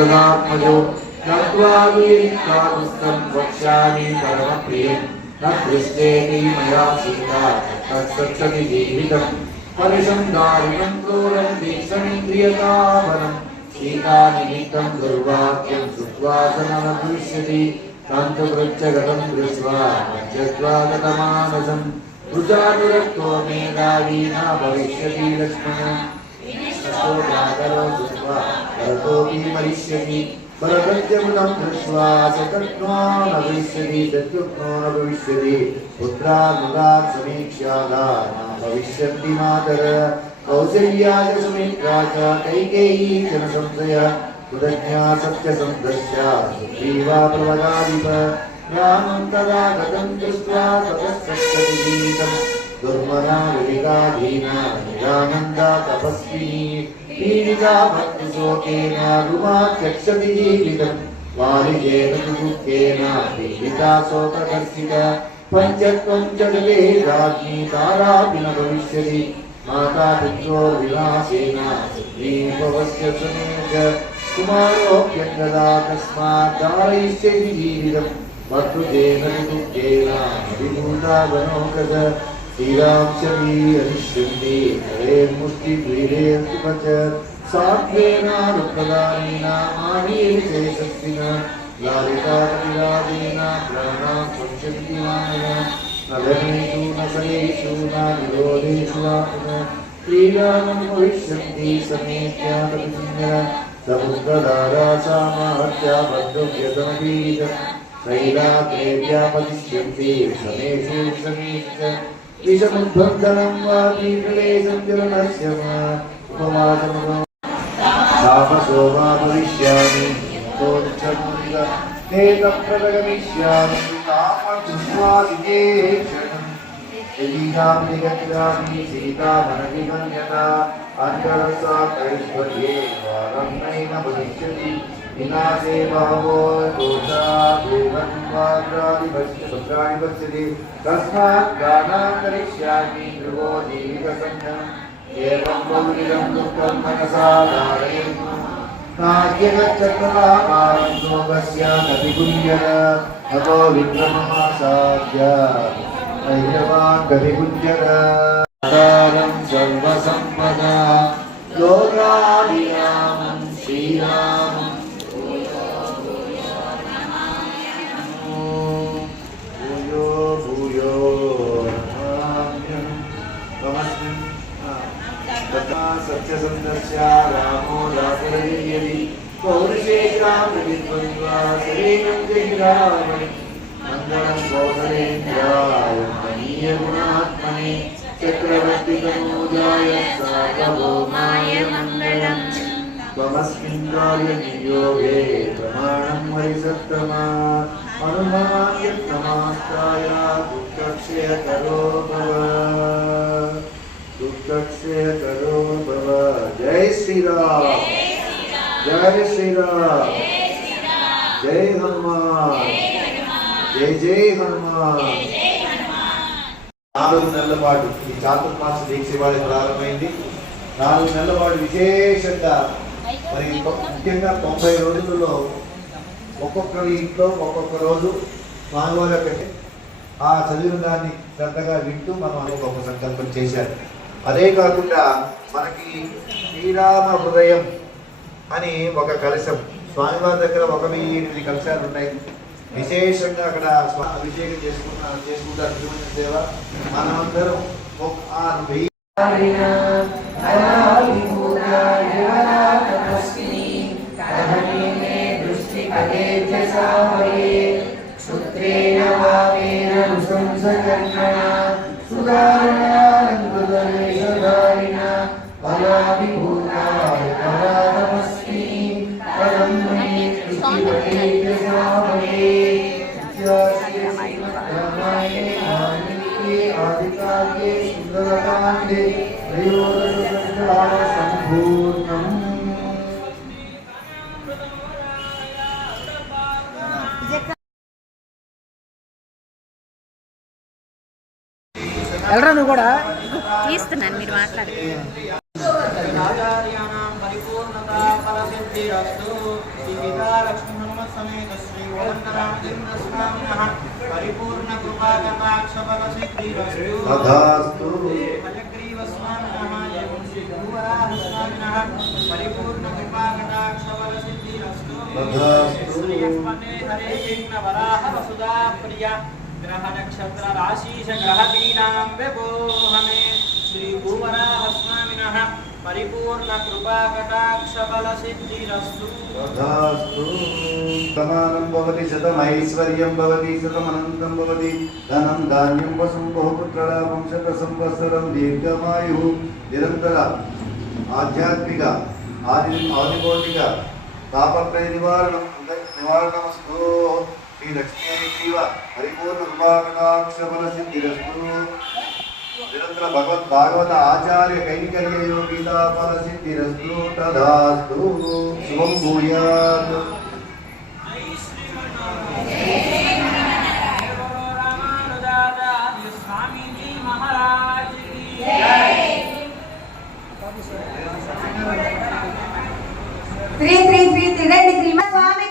जगदात्मजो नत्वाभिकादुस्तं वक्ष्यामि परमप्रियं न दृष्टेति मया सीता तत्सत्यति जीवितं परिशं दारिणं क्रूरं दीक्षणीन्द्रियतावनं सीतानिमित्तं दुर्वाक्यं श्रुत्वा स न भविष्यति कान्तवृक्षगतं दृष्ट्वा पञ्चत्वा गतमानसं वृजानुरक्तो मेधावी न भविष्यति लक्ष्मणः भरतोऽपि मरिष्यति भरतत्यमृतं दृष्ट्वा सकर्त्वा न भविष्यति शत्रुघ्नो न भविष्यति पुत्रानुगात् समीक्ष्यादा न भविष्यन्ति मातरः कौसल्या च सुमित्रा च कैकेयी च न संशयः कृतज्ञा सत्यसन्धस्या सुग्रीवा प्रवदाधिप रामं तदा गतं दृष्ट्वा ततः सत्यति जीवितम् दुर्मना विवेकाधीना निरानन्दा तपस्विनी पीडिता भक्तिशोकेन रुमात्यक्षति जीवितं वालिजेन दुःखेन पीडिता शोकदर्शिता पञ्चत्वं च जगे राज्ञी तारापि न भविष्यति माता पित्रोर्विनाशेन सुग्रीवस्य समेत कुमारोऽप्यङ्गदा तस्मात् धारयिष्यति जीवितं मत्रुजेन दुःखेन विभूता वनोकज श्रीराक्षवी हरिष्यन्ति हरेर्मुष्टिद्वीरेऽस्तुपच सात्वेनानुप्रदानेन आनीर्विशेषस्विन लालितातिराजेन प्राणां संशन्ति मानव न धनेषु न सनेषु न निरोधेषु वा पुनः श्रीरामं भविष्यन्ति समेत्यातपितुन्य समुद्रधारा सामाहत्या बद्धव्यतमपीडितं शैलादेव्या पतिष्यन्ति समेषु समेषु च विषमुद्बन्धनं वा पीठलेशं जलनस्य उपवासं तापसो वा भविष्यामि तेतप्रगमिष्यामि तामजुष्वासिते क्षणं यदीनां निगच्छामि सीतामनविगम्यता अन्तरसाकैश्वर्ये वारं नैव भविष्यति विनाशे बहवो दोषा देवन्वाग्रादिपश्यति तस्मात् गानां करिष्यामि ध्रुवो जीवितसंज्ञम् एवं बहुविधं दुःखं मनसा धारयन्तु नाद्यगच्छतलाकारं योगस्य कविकुञ्जर ततो विक्रममासाद्य ऐरवान् कविकुञ्जर आधारं सर्वसम्पदा लोकाभिरामं श्रीरामं भूयो नमाम्यहम् तथा सत्यसन्धस्या रामो रातिरयति पौरुषेकामृतिद्वन्द्वा शरीरं जहिरामणि मङ्गलं कौसलेन्द्राय मनीयगुणात्मने चक्रवर्तितनूजाय सार्वभौमाय मङ्गलम् त्वमस्मिन् कालनियोगे प्रमाणं हरिसत्तमा अनुमान्यत्तमास्ताय दुःखक्षयकरो भव दुःखक्षयकरो भव। जय श्री राम, जय श्री राम, जय हनुमान, जय जय हनुमान। 4 నెలల పాటు ఈ చాతుర్మాస దీక్ష వారి ప్రారంభమైంది. 4 నెలల పాటు విశేషంగా మరి ముఖ్యంగా 90 రోజులలో ఒక్కొక్కరి ఇంట్లో ఒక్కొక్క రోజు స్వామివారి యొక్క ఆ చదివిన దాన్ని శ్రద్ధగా వింటూ మనం ఒక సంకల్పం చేశారు. అదే కాకుండా మనకి శ్రీరామ హృదయం అని ఒక కలశం స్వామివారి దగ్గర 1008 కలశాలు ఉన్నాయి. విశేషంగా అక్కడ అభిషేకం చేసుకుంటారు శివుని సేవ. మనమందరం ఎల్రా నువ్వు కూడా తీస్తున్నాను మీరు మాట్లాడండి. फलसिद्धिरस्तु श्रीविदा लक्ष्मीसमेत श्री वन्दनामचन्द्र स्वामिनः परिपूर्ण कृपाकटाक्षफलसिद्धिरस्तु तथास्तु हयग्रीव स्वामिनः एवं श्री भूवराह स्वामिनः परिपूर्ण कृपाकटाक्षफलसिद्धिरस्तु तथास्तु श्रीयस्मने हरे यज्ञ वराह वसुधा प्रिया ग्रह नक्षत्र राशीश ग्रहदीनां व्यपोहमे श्री भूवराह स्वामिनः परिपूर्ण कृपा कटाक्ष बल सिद्धिरस्तु तथास्तु समानं भवति शतमैश्वर्यं भवति शतमनन्तं भवति धनं धान्यं वसुं बहुपुत्रलाभं शतसंवत्सरं दीर्घमायुः निरन्तर आध्यात्मिक आदिभौतिक तापत्रय निवारणमस्तु श्री लक्ष्मीदेव परिपूर्ण कृपा कटाक्ष बल सिद्धिरस्तु निरंतर भगवत भागवत आचार्य कैंकर्य योगिता फल सिद्धिरस्तु तदास्तु शुभं भूयात्। स्वामी महाराज की जय। श्री श्री श्री त्रिदंडी श्रीमत् स्वामी